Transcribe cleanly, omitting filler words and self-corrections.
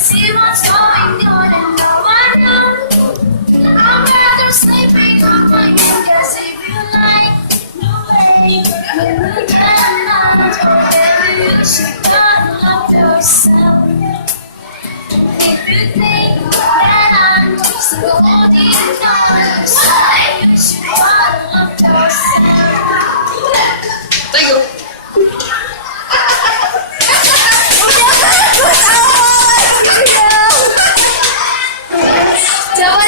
See what's going on and no one knows. I'm rather sleeping on my fingers if you like. No way, you cannot. Maybe you should not love yourself. If you think that I'm just holding on,